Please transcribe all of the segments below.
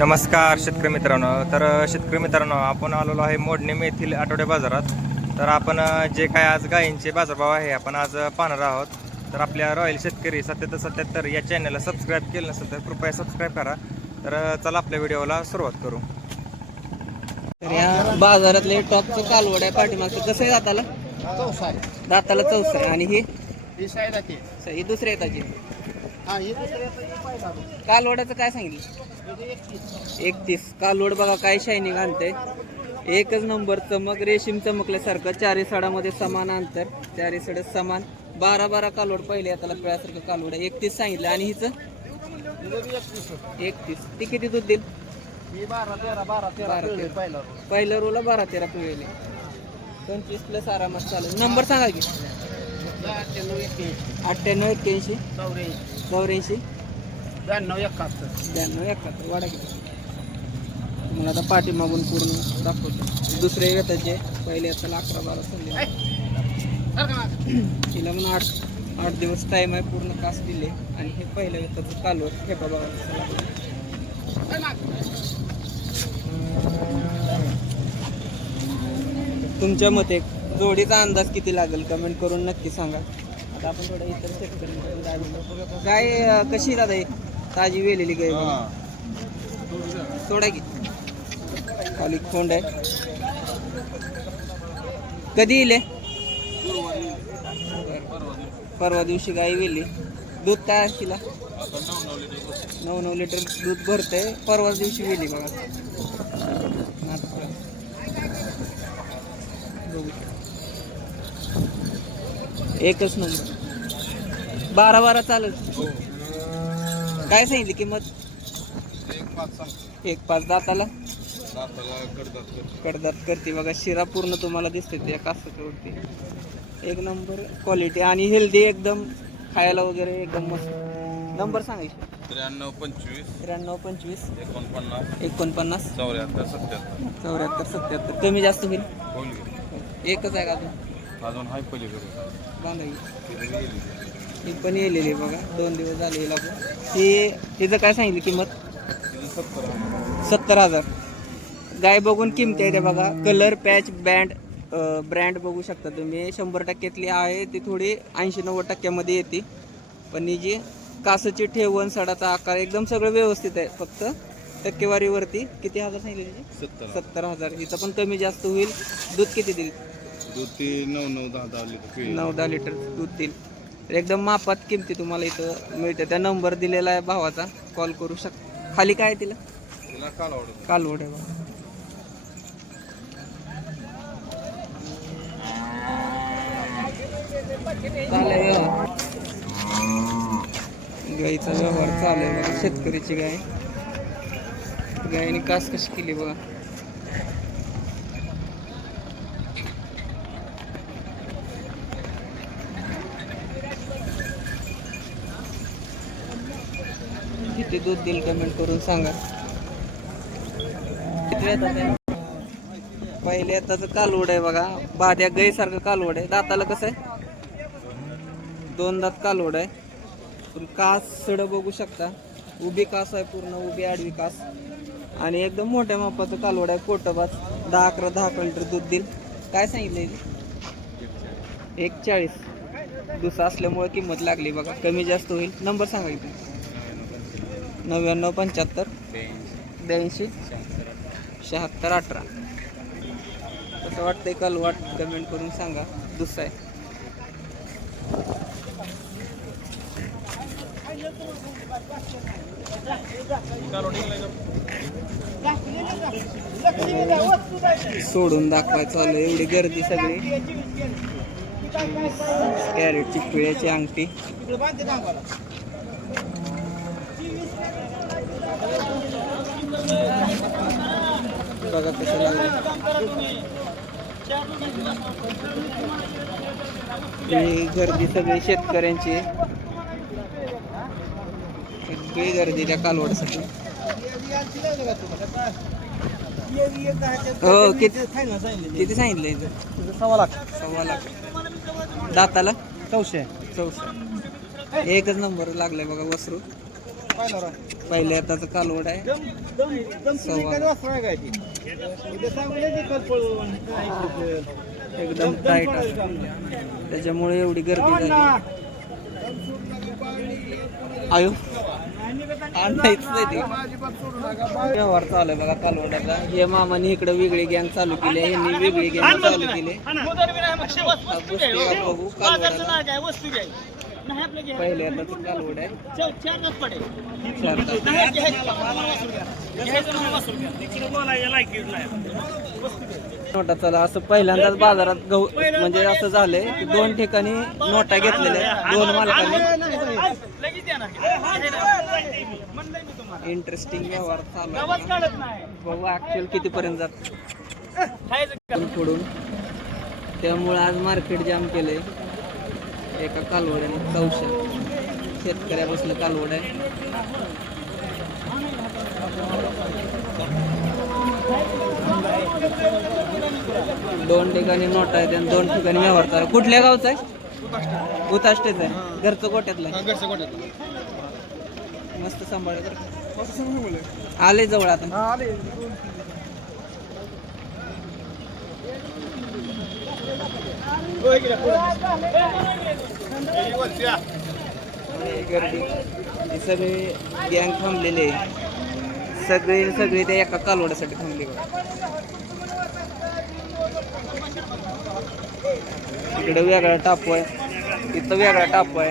नमस्कार शेतकरी मित्रांनो. शेतकरी मित्रांनो, आपण आलेलो आहे मोडणे येथील आठवडे बाजारात. तर आपण जे काय आज गायींचे बाजारभाव आहे आपण आज पाहणार आहोत. तर आपल्या रॉयल शेतकरी 7777 या चॅनलला सबस्क्राईब केलं नसेल तर कृपया सबस्क्राईब करा. तर चला आपल्या व्हिडिओला सुरुवात करू. तर या बाजारातले टॉपचं कालवड आहे पाठीमागचं. कसं आहे दाताला? दाताला 14 आहे. आणि ही दुसऱ्या येताची कालवडाचं काय सांगितलं? 31. कालवड बघा काय शायनिंग आणते, एकच नंबर चमक, रेशीम चमकल्यासारखं. चारी साडामध्ये समान अंतर, चारी साड समान. 12 कालवड पहिले आता पिळासारखं कालवड आहे. 31 सांगितलं. आणि हिचं 31. ती किती दूध देईल? 12-13 पहिल्या रोला 12-13 पिळेले. 25 प्लस आरामात चालेल. नंबर सांगा की. 98 81 84 92 वाढा की. मला आता पाठीमागून पूर्ण दाखवतो. दुसऱ्या येताचे पहिले आता 11-12 संधी. तिला म्हणून 8 दिवस टाईम आहे. पूर्ण कास दिले. आणि हे पहिल्या येताचं कालवड खेपा बघा. तुमच्या मते जोडीचा अंदाज किती लागेल कमेंट करून नक्की सांगा. आता आपण थोडं इतर शेतकरी गाय कशी दादा ही ताजी वेलेली गाय सोडा की. खाली खोंड आहे. कधी येईल? परवा दिवशी गाय वेली. दूध काय तिला? 9 लिटर दूध भरते. परवा दिवशी वेली बघा. एकच नंबर. 12 चालेल. काय सांगितली किंमत? 1.5. दाताला कडदात करते बघा. शिरा पूर्ण तुम्हाला दिसते त्या कासाच्या वरती. एक नंबर क्वालिटी आणि हेल्दी एकदम. खायला वगैरे एकदम मस्त. नंबर सांगायचे. 93 25 49 74 77. कमी जास्त होईल. एकच आहे का अजून हाय पलीकडे बांधावी. ही पण येलेली बघा. 2 दिवस झाले हिला पण. हिचं काय सांगितलं किंमत? 70,000. गाय बघून किमती आहे त्या बघा. कलर पॅच ब्रँड बघू शकता तुम्ही. 100% आहे ती. थोडी 80-90% येते. पण ही जी कासाची ठेवण, सडाचा आकार एकदम सगळं व्यवस्थित आहे. फक्त टक्केवारीवरती किती हजार सांगितले त्याची? 70,000. हिचं पण कमी जास्त होईल. दूध किती देईल? दूध 9-10 लिटर दूध देईल. एकदम मापात किमती तुम्हाला इथं मिळते. त्या नंबर दिलेला आहे भावाचा. कॉल करू शकता. खाली काय आहे तिला? कालवड आहे बघा. गाईचा व्यवहार चालू आहे बघा. शेतकरीची गाय. गायने कास कशी केली बघा. किती दूध देईल कमेंट करून सांगा. पहिले आताच कालवड आहे बघा. बाद्या गाई सारखं कालवड आहे. दाताला कसं आहे? 2 दात कालवड आहे. पण कास सड बघू शकता. उभी कास आहे पूर्ण. उभी आडवी कास. आणि एकदम मोठ्या मापाचं कालवड आहे. पोटबाज. 10-11 लिटर दूध देईल. काय सांगितलं? 1.40. दुसरा असल्यामुळे किंमत लागली बघा. कमी जास्त होईल. नंबर सांगायचं. 99 75 82 76 18. कसं वाटतंय कालवड कमेंट करून सांगा. दुसरा आहे. सोडून दाखवायचं चालू. एवढी गर्दी सगळी. कॅरेटची पिळ्याची अंगठी बघा कसं लागलं. ही गर्दी सगळी शेतकऱ्यांची. सगळी गर्दी त्या कालवडसाठी. हो. किती सांगितलं? 1.25 लाख. दाताला 14. एकच नंबर लागलाय बघा. वसरू पहिल्या हाताचं कालवड आहे एकदम टाईट आहे, त्याच्यामुळे एवढी गर्दी झाली. आयो आणायच नाही ते. व्यवहार चालू आहे बघा कालवडाचा. हे मामाने इकडे वेगळी गँग चालू केली आहे, यांनी वेगळी गँग चालू केली. बघू कालवडाला पहिले हाताचं कालवड आहे. नोटा चला असं पहिल्यांदाच बाजारात गहू म्हणजे असं झालंय की 2 ठिकाणी नोटा घेतलेल्या 2 मालकांनी. इंटरेस्टिंग व्यवहार चालू आहे. बघू ऍक्च्युअल कितीपर्यंत जात फोडून. त्यामुळे आज मार्केट जाम केलंय एका कालवड्याने. 400 शेतकऱ्यापासून कालवड आहे. दोन ठिकाणी नोट आहेत आणि 2 ठिकाणी व्यवहार चालू. कुठल्या गावचा आहे? उताष्टेच आहे. घरचं गोट्यातलं आहे. मस्त सांभाळ आले जवळ आता. गर्दी ही सगळी गँग थांबलेली आहे. सगळी त्या एका कालवड्यासाठी थांबली. इकडे वेगळा टापू आहे, इथं वेगळा टापू आहे,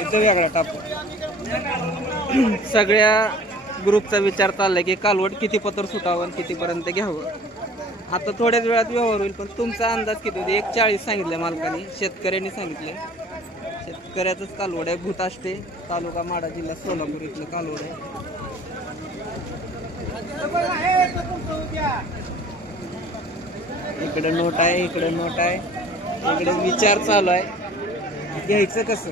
इथं वेगळा टापू आहे. सगळ्या ग्रुपचा विचार चाललाय की कालवड किती पत्र सुटावं आणि कितीपर्यंत घ्यावं. आता थोड्याच वेळात व्यवहार होईल, पण तुमचा अंदाज किती होते? 140 सांगितलं मालकाने, शेतकऱ्यांनी सांगितलं. शेतकऱ्याचंच कालवड आहे. भूताष्टे तालुका माढा जिल्हा सोलापूर इथलं कालवड आहे. इकडे नोट आहे, इकडे नोट आहे, इकडे विचार चालू आहे घ्यायचं कसं.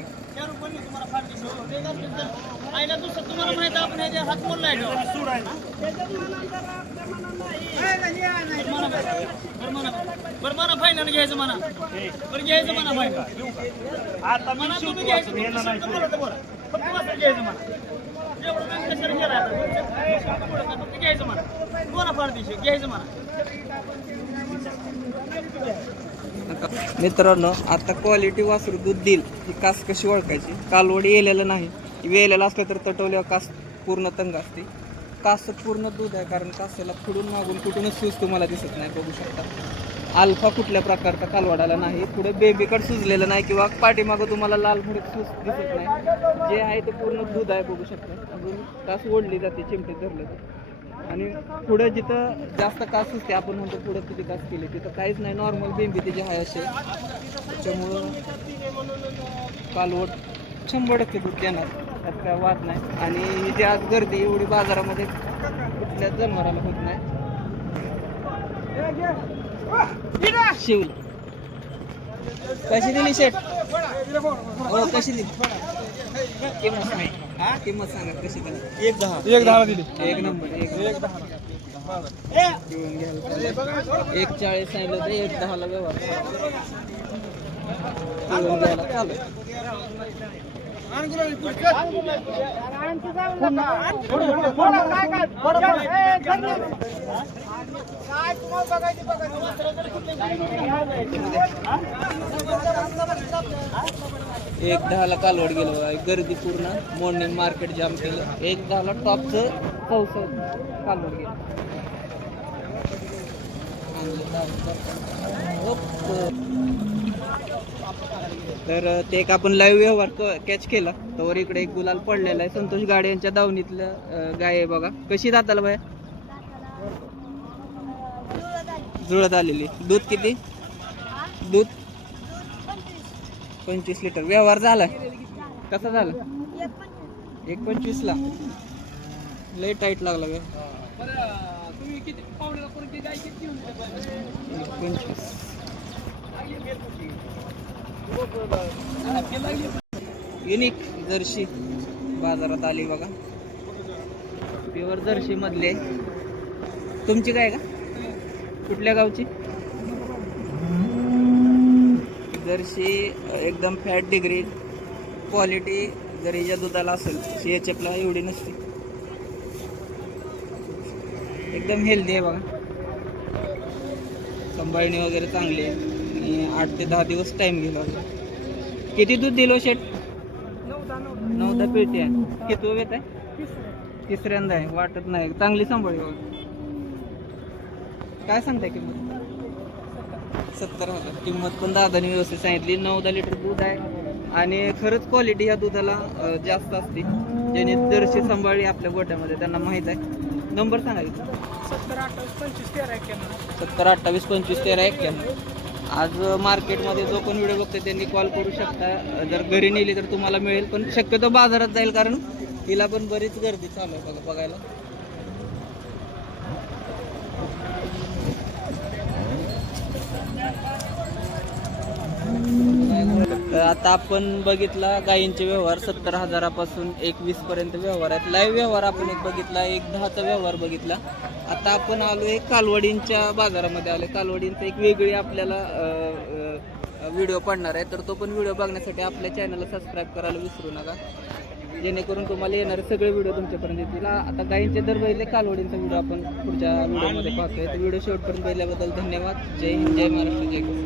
फायनल घ्यायचं म्हणा, बरं घ्यायचं म्हणा फायनल. आता म्हणा तुम्ही घ्यायचं घ्यायचं म्हणा. घ्यायचं म्हणा, कोणा फार दिवशी घ्यायचं म्हणा. मित्रांनो, आता क्वालिटी वासरू दूध देईल ही कास कशी ओळखायची? कालवडी येलेलं नाही. वेलेलं असलं तर तटवल्यावर कास पूर्ण तंग असते. कास पूर्ण दूध आहे, कारण कासाला पुढून मागून कुठूनच सूज तुम्हाला दिसत नाही. बघू शकता अल्फा कुठल्या प्रकारचा कालवडाला नाही. पुढे बेबीकड सुजलेलं नाही किंवा पाठीमागं तुम्हाला लाल फडक सूज दिसत नाही. जे आहे ते पूर्ण दूध आहे. बघू शकता अजून कास ओढली जाते चिमटे धरले तर. आणि पुढे जिथं जास्त कास असते, आपण म्हणतो पुढे किती कास केले, तिथं काहीच नाही. नॉर्मल बेंबी तिची आहे असे. त्याच्यामुळं कालवड 100% दूध देणार, त्यात काय वाद नाही. आणि इथे आज गर्दी एवढी बाजारामध्ये कुठल्याच जनावराला होत नाही. शिवल कशी दिली शेट? हो कशी दिली? किंमत सांगा कशी दिली? 1.10 दिली. एक नंबर. 1.40 सांगितलं तर 1.10 व्यवहार घ्यायला चालू. एक 10ला कालवड गेलो. गर्दी पूर्ण, मॉर्निंग मार्केट जाम केलं. 1.10ला टॉपचं 64 कालवड गेलं. तर ते एक आपण लाईव्ह व्यवहार कॅच केला. तर इकडे एक गुलाल पडलेला आहे. संतोष गाडे यांच्या दावणीतलं गाय आहे बघा. कशी दाताला बाय? जुळत आलेली. दूध किती? दूध 25 लिटर. व्यवहार झाला कसा झाला? 1.25ला. लय टाईट लागला व्यवहार. 1.25. युनिक जर्सी बाजारात आली बघा. प्युअर जर्सी मधले. तुमची काय का? कुठल्या गावची? जर्सी एकदम फॅट डिग्री, क्वालिटी गरीच्या दुधाला असेल CHF ला एवढी नसते. एकदम हेल्दी आहे बघा. सांभाळणी वगैरे चांगली आहे आणि 8 ते 10 दिवस टाइम गेला. किती दूध दिलो शेट? 9-10 पेटी आहे. किती वेत आहे? तिसऱ्यांदा आहे. वाटत नाही. चांगली सांभाळी बघा. काय सांगताय किंमत? 70,000 किंमत पण दादाने व्यवस्थित सांगितली. 9-10 लिटर दूध आहे आणि खरंच क्वालिटी या दुधाला जास्त असते. ज्याने जर्सी सांभाळली आपल्या गोट्यामध्ये त्यांना माहीत आहे. नंबर सांगायचा 70-28-25-13-91. आज मार्केटमध्ये जो कोण व्हिडिओ बघतो त्यांनी कॉल करू शकता. जर घरी नेली तर तुम्हाला मिळेल, पण शक्यतो बाजारात जाईल कारण तिला पण बरीच गर्दी चालू आहे बघा बघायला. आता आपण बघितला गायींचे व्यवहार 70,000 1 20 पर्यंत व्यवहार आहेत. लाईव्ह व्यवहार आपण एक बघितला, 1 10चा व्यवहार बघितला. आता आपण आलो एक कालवडींच्या बाजारामध्ये आलो. कालवडींचा एक वेगळी आपल्याला व्हिडिओ पडणार आहे, तर तो पण व्हिडिओ बघण्यासाठी आपल्या चॅनलला सबस्क्राईब करायला विसरू नका, जेणेकरून तुम्हाला येणारे सगळे व्हिडिओ तुमच्यापर्यंत येतील. आता गायींचे दर बघितले, कालवडींचा व्हिडिओ आपण पुढच्या व्हिडिओमध्ये पाहतोय. व्हिडिओ शेवटपर्यंत बघितल्याबद्दल धन्यवाद. जय हिंद, जय महाराष्ट्र, जय गुरु.